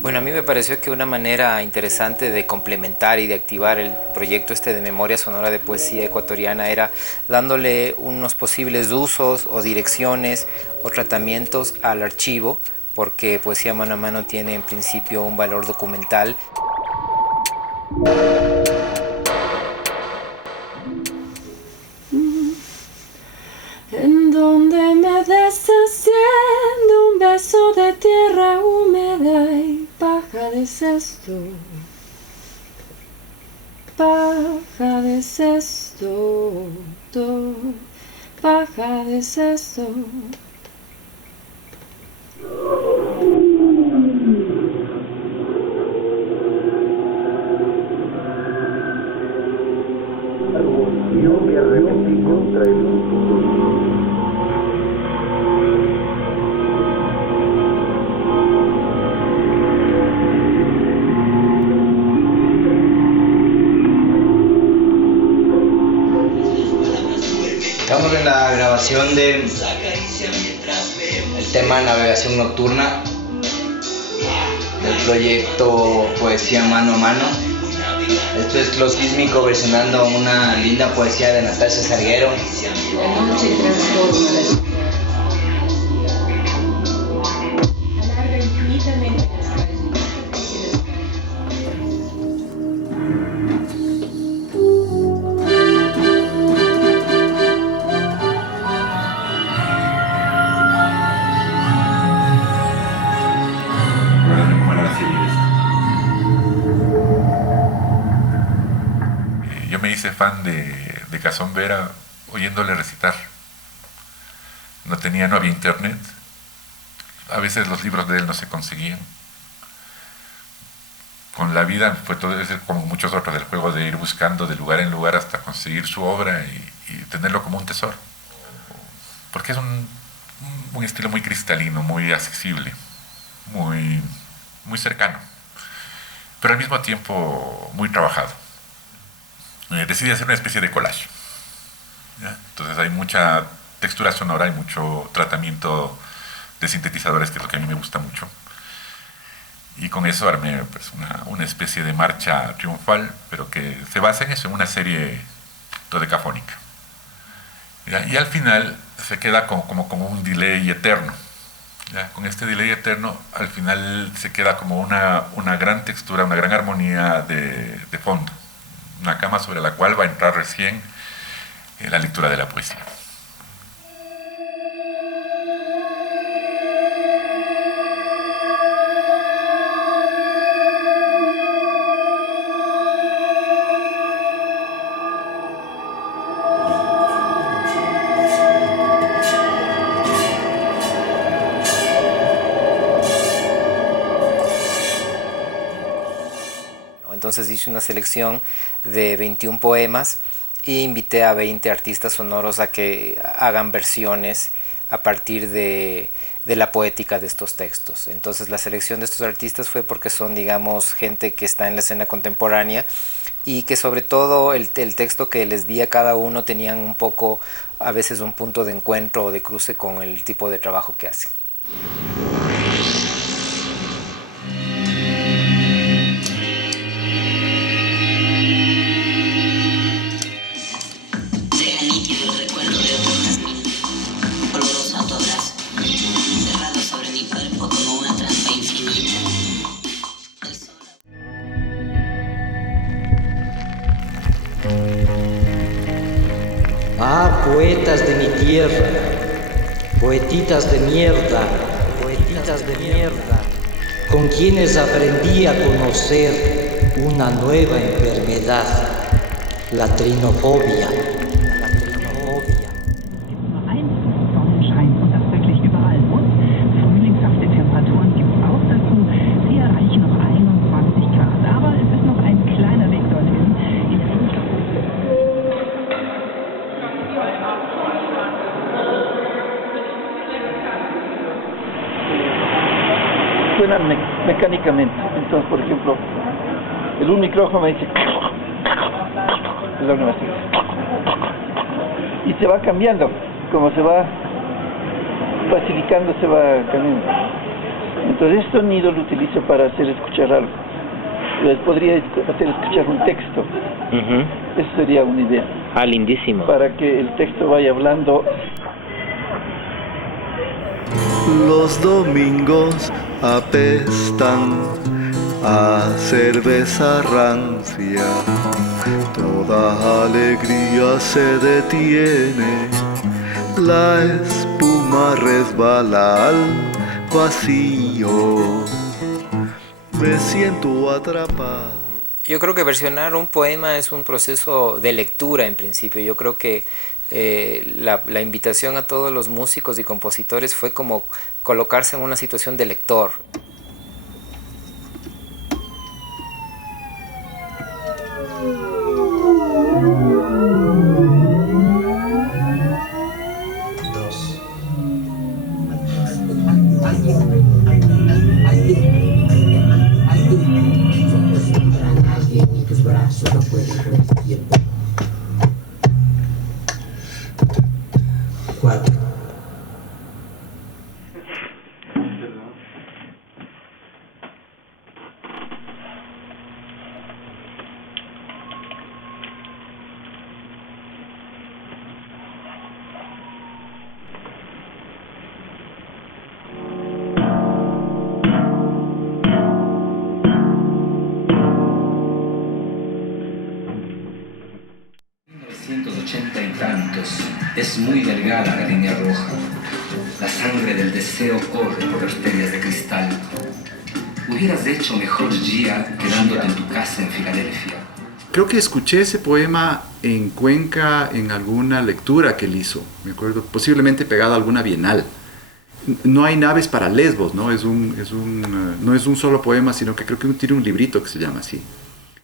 Bueno, a mí me pareció que una manera interesante de complementar y de activar el proyecto este de memoria sonora de poesía ecuatoriana era dándole unos posibles usos o direcciones o tratamientos al archivo, porque poesía mano a mano tiene en principio un valor documental. En donde me deshaciendo un beso de tierra húmeda y paja de cesto, paja de cesto, paja de cesto. Yo me arrepentí contra el futuro. Estamos en la grabación de el tema Navegación Nocturna del proyecto Poesía Mano a Mano. Esto es Lo Sísmico versionando una linda poesía de Natasha Salguero. La noche transforma la ciudad. Alarga infinitamente las calles. Yo me hice fan de Cazón Vera oyéndole recitar. No había internet. A veces los libros de él no se conseguían. Con la vida fue todo eso, como muchos otros, del juego de ir buscando de lugar en lugar hasta conseguir su obra y tenerlo como un tesoro. Porque es un estilo muy cristalino, muy accesible, muy cercano, pero al mismo tiempo muy trabajado. Decidí hacer una especie de collage, ¿ya? Entonces hay mucha textura sonora y mucho tratamiento de sintetizadores, que es lo que a mí me gusta mucho, y con eso armé pues, una especie de marcha triunfal, pero que se basa en eso, en una serie dodecafónica, ¿ya? Y al final se queda como un delay eterno, ¿ya? Con este delay eterno al final se queda como una gran textura, una gran armonía de fondo, una cama sobre la cual va a entrar recién la lectura de la poesía. Entonces hice una selección de 21 poemas e invité a 20 artistas sonoros a que hagan versiones a partir de la poética de estos textos. Entonces la selección de estos artistas fue porque son, digamos, gente que está en la escena contemporánea y que sobre todo el texto que les di a cada uno tenían un poco, a veces un punto de encuentro o de cruce con el tipo de trabajo que hacen. Ah, poetas de mi tierra, poetitas de mierda, con quienes aprendí a conocer una nueva enfermedad, la trinofobia. Sonnenschein und das wirklich überall. Und frühlingshafte Temperaturen gibt es auch dazu. Sie erreichen noch 21 Grad. Aber es ist noch ein kleiner Weg dorthin. In der Luft mecánicamente. Entonces, por ejemplo, un micrófono me dice es lo que me hace. Y se va cambiando, como se va pacificando, se va cambiando. Entonces este sonido lo utilizo para hacer escuchar algo. Entonces podría hacer escuchar un texto. Eso sería una idea. Ah, lindísimo. Para que el texto vaya hablando. Los domingos apestan a cerveza rancia, toda alegría se detiene, la espuma resbala al vacío, me siento atrapado. Yo creo que versionar un poema es un proceso de lectura en principio. Yo creo que la invitación a todos los músicos y compositores fue como colocarse en una situación de lector. Y tantos, es muy delgada la línea roja. La sangre del deseo corre por arterias de cristal. Hubieras hecho mejor, Gia, quedándote en tu casa en Filadelfia. Creo que escuché ese poema en Cuenca en alguna lectura que él hizo, me acuerdo, posiblemente pegado a alguna bienal. No hay naves para Lesbos, ¿no? No es un solo poema, sino que creo que tiene un librito que se llama así.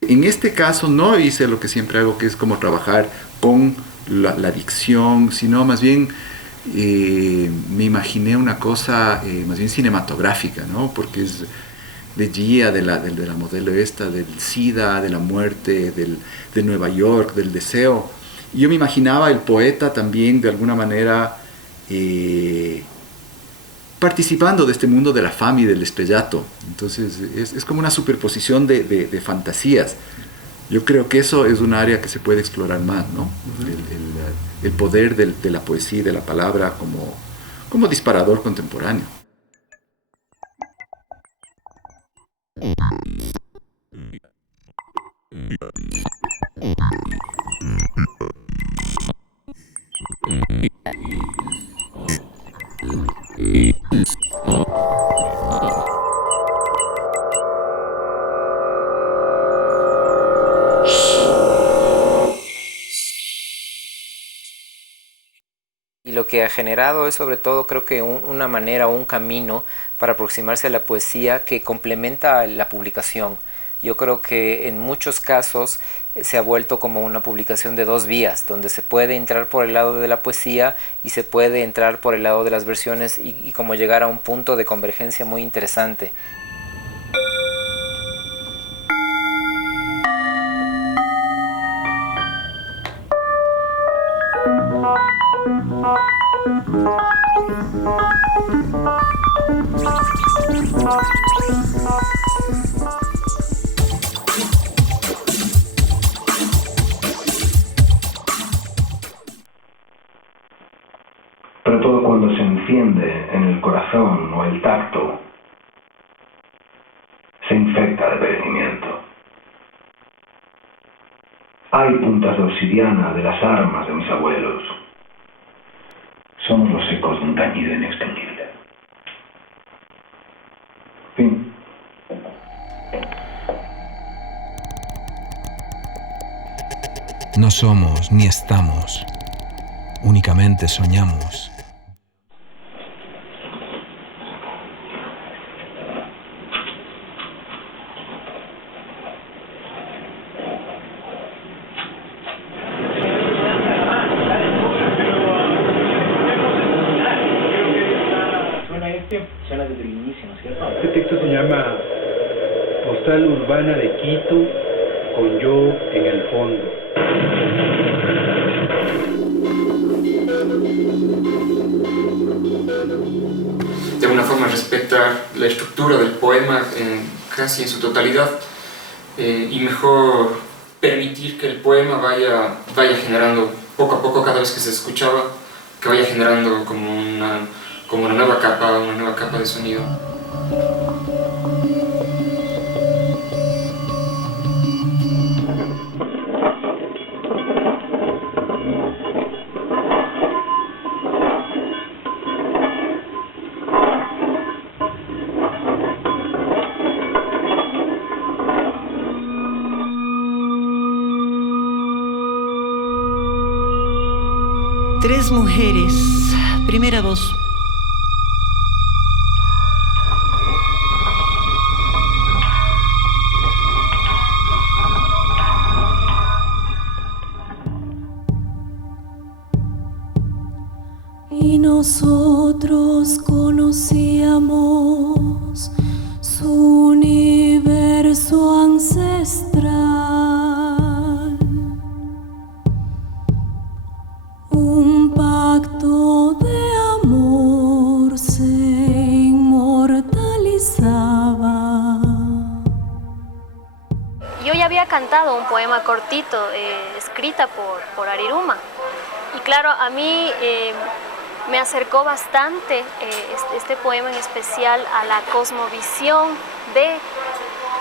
En este caso no hice lo que siempre hago, que es como trabajar con la dicción, sino más bien me imaginé una cosa más bien cinematográfica, ¿no? Porque es de Gia, de la modelo esta, del SIDA, de la muerte, de Nueva York, del deseo. Y yo me imaginaba el poeta también de alguna manera participando de este mundo de la fama y del estrellato. Entonces es como una superposición de fantasías. Yo creo que eso es un área que se puede explorar más, ¿no? El poder de la poesía y de la palabra como disparador contemporáneo. Y lo que ha generado es sobre todo creo que una manera o un camino para aproximarse a la poesía que complementa la publicación. Yo creo que en muchos casos se ha vuelto como una publicación de dos vías, donde se puede entrar por el lado de la poesía y se puede entrar por el lado de las versiones y como llegar a un punto de convergencia muy interesante. Pero todo cuando se enciende en el corazón o el tacto, se infecta de perecimiento. Hay puntas de obsidiana de las armas de mis abuelos. Somos los ecos de un tañido inextinguible. Fin. No somos ni estamos, únicamente soñamos. Suena desde el inicio, ¿no es cierto? Este texto se llama postal urbana de Quito con yo en el fondo. De alguna forma respeta la estructura del poema casi en su totalidad y mejor permitir que el poema vaya generando poco a poco, cada vez que se escuchaba, que vaya generando como una nueva capa de sonido. Tres mujeres. Primera voz. Y nosotros conocíamos su universo ancestral. Un pacto de amor se inmortalizaba. Yo ya había cantado un poema cortito, escrita por Ariruma. Y claro, a mí me acercó bastante este poema en especial a la cosmovisión de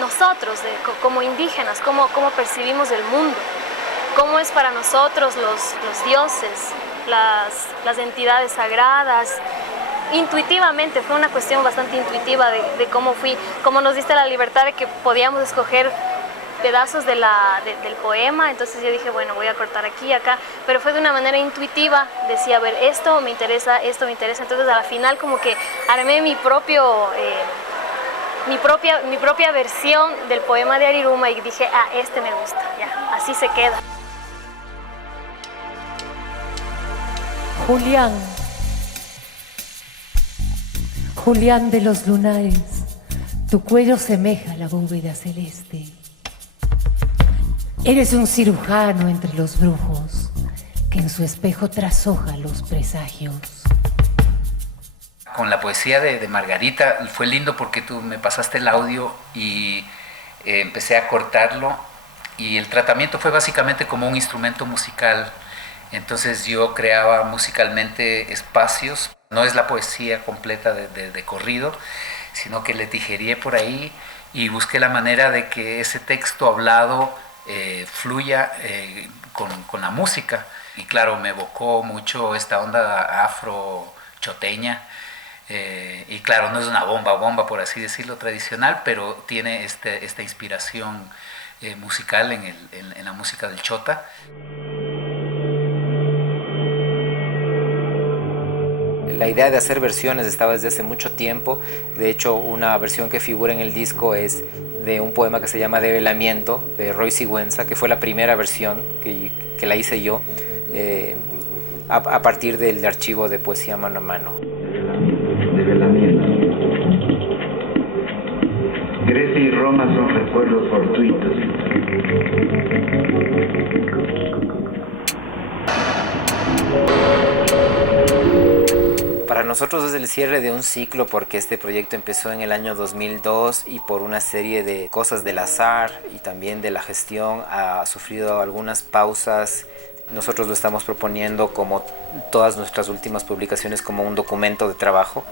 nosotros, como indígenas, cómo percibimos el mundo. Cómo es para nosotros los dioses, las entidades sagradas. Intuitivamente, fue una cuestión bastante intuitiva de cómo nos diste la libertad de que podíamos escoger pedazos del poema. Entonces yo dije, bueno, voy a cortar aquí, acá, pero fue de una manera intuitiva. Decía, a ver, esto me interesa. Entonces a la final como que armé mi propia versión del poema de Ariruma y dije, este me gusta, ya, así se queda. Julián de los lunares, tu cuello semeja la bóveda celeste. Eres un cirujano entre los brujos, que en su espejo trashoja los presagios. Con la poesía de Margarita fue lindo porque tú me pasaste el audio y empecé a cortarlo, y el tratamiento fue básicamente como un instrumento musical. Entonces yo creaba musicalmente espacios, no es la poesía completa de corrido, sino que le tijereé por ahí y busqué la manera de que ese texto hablado fluya con la música. Y claro, me evocó mucho esta onda afro-choteña, y claro, no es una bomba por así decirlo tradicional, pero tiene esta inspiración musical en la música del chota. La idea de hacer versiones estaba desde hace mucho tiempo. De hecho, una versión que figura en el disco es de un poema que se llama Develamiento, de Roy Sigüenza, que fue la primera versión que la hice yo, a partir del archivo de poesía mano a mano. Develamiento. Grecia y Roma son recuerdos fortuitos. Para nosotros es el cierre de un ciclo, porque este proyecto empezó en el año 2002 y por una serie de cosas del azar y también de la gestión ha sufrido algunas pausas. Nosotros lo estamos proponiendo, como todas nuestras últimas publicaciones, como un documento de trabajo.